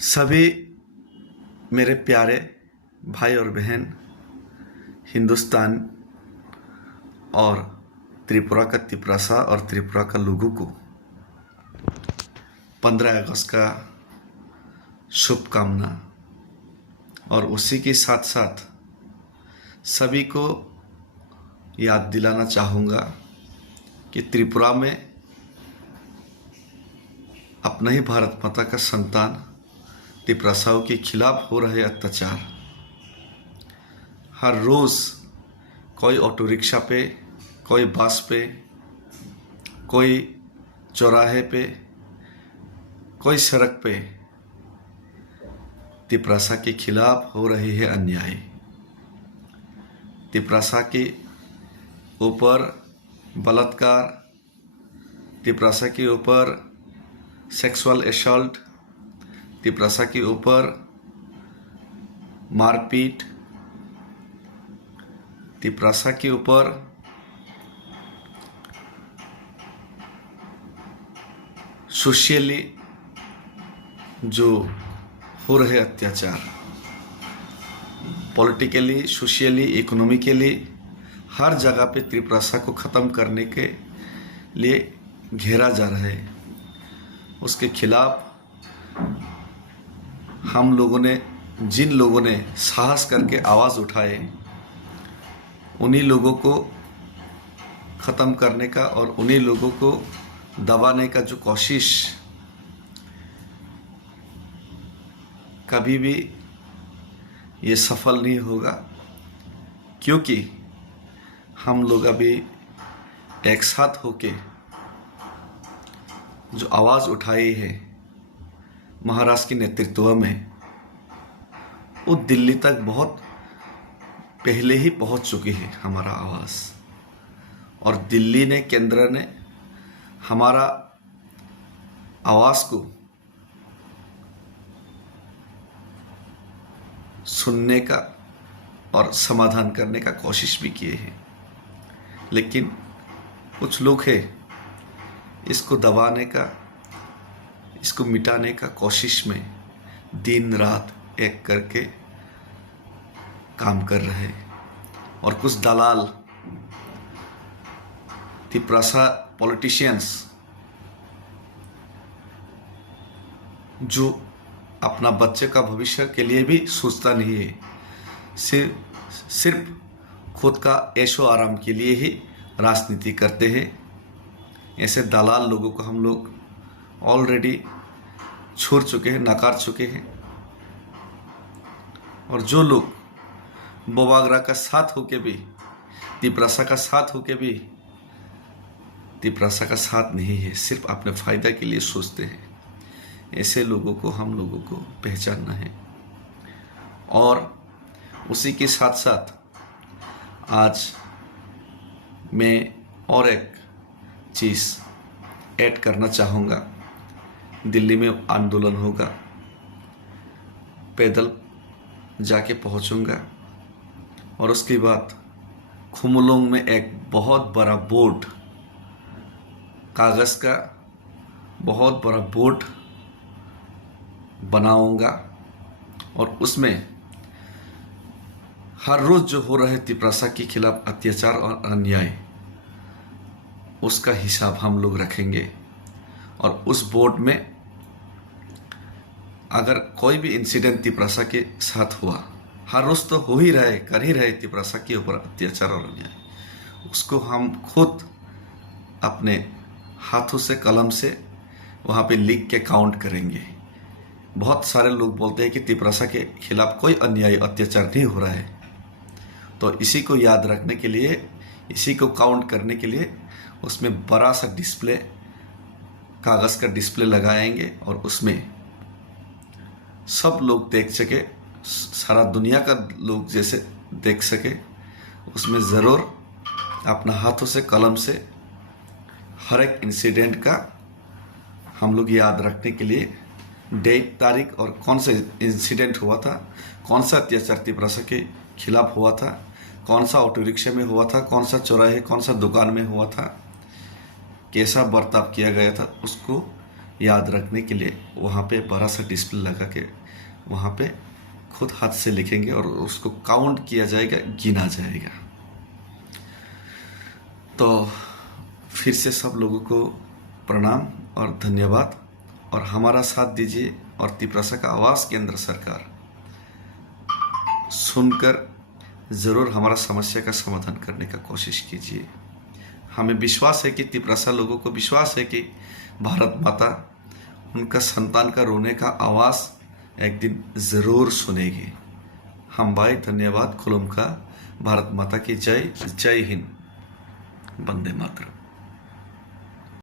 सभी मेरे प्यारे भाई और बहन, हिंदुस्तान और त्रिपुरा का तिपरासा और त्रिपुरा का लोगों को 15 अगस्त का शुभकामना। और उसी के साथ साथ सभी को याद दिलाना चाहूँगा कि त्रिपुरा में अपना ही भारत माता का संतान तिपरासाओं के खिलाफ हो रहे अत्याचार, हर रोज़ कोई ऑटो रिक्शा पे, कोई बस पे, कोई चौराहे पे, कोई सड़क पे तिपरासा के खिलाफ हो रही है अन्याय। तिपरासा के ऊपर बलात्कार, तिपरासा के ऊपर सेक्सुअल असॉल्ट, तिपरासा के ऊपर मारपीट, तिपरासा के ऊपर सोशली जो हो रहे अत्याचार, पॉलिटिकली, सोशली, इकोनॉमिकली हर जगह पे तिपरासा को ख़त्म करने के लिए घेरा जा रहा है। उसके खिलाफ हम लोगों ने, जिन लोगों ने साहस करके आवाज़ उठाए, उन्हीं लोगों को ख़त्म करने का और उन्हीं लोगों को दबाने का जो कोशिश कभी भी ये सफल नहीं होगा, क्योंकि हम लोग अभी एक साथ होके जो आवाज़ उठाई है महाराष्ट्र के नेतृत्व में, वो दिल्ली तक बहुत पहले ही पहुंच चुकी है हमारा आवाज़। और दिल्ली ने, केंद्र ने हमारा आवाज़ को सुनने का और समाधान करने का कोशिश भी किए हैं, लेकिन कुछ लोग हैं इसको दबाने का, इसको मिटाने का कोशिश में दिन रात एक करके काम कर रहे हैं। और कुछ दलाल, तिपरासा पॉलिटिशियंस जो अपना बच्चे का भविष्य के लिए भी सोचता नहीं है, सिर्फ खुद का ऐशो आराम के लिए ही राजनीति करते हैं। ऐसे दलाल लोगों को हम लोग ऑलरेडी छोड़ चुके हैं, नकार चुके हैं। और जो लोग बोबागरा का साथ होके भी, तिपरासा का साथ होके भी तिपरासा का साथ नहीं है, सिर्फ अपने फायदा के लिए सोचते हैं, ऐसे लोगों को हम लोगों को पहचानना है। और उसी के साथ साथ आज मैं और एक चीज़ ऐड करना चाहूँगा। दिल्ली में आंदोलन होगा, पैदल जाके पहुँचूँगा और उसके बाद खुमलोंग में एक बहुत बड़ा बोर्ड, कागज़ का बहुत बड़ा बोर्ड बनाऊँगा और उसमें हर रोज़ जो हो रहे तिपरासा के खिलाफ अत्याचार और अन्याय, उसका हिसाब हम लोग रखेंगे। और उस बोर्ड में अगर कोई भी इंसिडेंट तिपरासा के साथ हुआ, हर रोज़ तो हो ही रहे, कर ही रहे तिपरासा के ऊपर अत्याचार और अन्याय, उसको हम खुद अपने हाथों से, कलम से वहाँ पे लिख के काउंट करेंगे। बहुत सारे लोग बोलते हैं कि तिपरासा के खिलाफ कोई अन्याय, अत्याचार नहीं हो रहा है, तो इसी को याद रखने के लिए, इसी को काउंट करने के लिए उसमें बड़ा सा डिस्प्ले, कागज़ का डिस्प्ले लगाएंगे और उसमें सब लोग देख सके, सारा दुनिया का लोग जैसे देख सके, उसमें ज़रूर अपना हाथों से, कलम से हर एक इंसिडेंट का हम लोग याद रखने के लिए डेट, तारीख और कौन सा इंसिडेंट हुआ था, कौन सा अत्याचार तिपरासा के खिलाफ हुआ था, कौन सा ऑटो रिक्शा में हुआ था, कौन सा चौराहे, कौन सा दुकान में हुआ था, कैसा बर्ताव किया गया था, उसको याद रखने के लिए वहाँ पे बड़ा सा डिस्प्ले लगा के वहाँ पे खुद हाथ से लिखेंगे और उसको काउंट किया जाएगा, गिना जाएगा। तो फिर से सब लोगों को प्रणाम और धन्यवाद, और हमारा साथ दीजिए और तिप्रासा का आवाज़ केंद्र सरकार सुनकर ज़रूर हमारा समस्या का समाधान करने का कोशिश कीजिए। हमें विश्वास है कि तिप्रासा लोगों को विश्वास है कि भारत माता उनका संतान का रोने का आवाज़ एक दिन ज़रूर सुनेगी। हम भाई धन्यवाद, खुलुम का, भारत माता की जय, जय हिंद, वंदे मातरम।